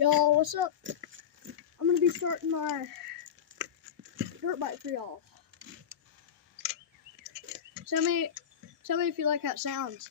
Y'all, what's up? I'm gonna be starting my dirt bike for y'all. Tell me if you like how it sounds.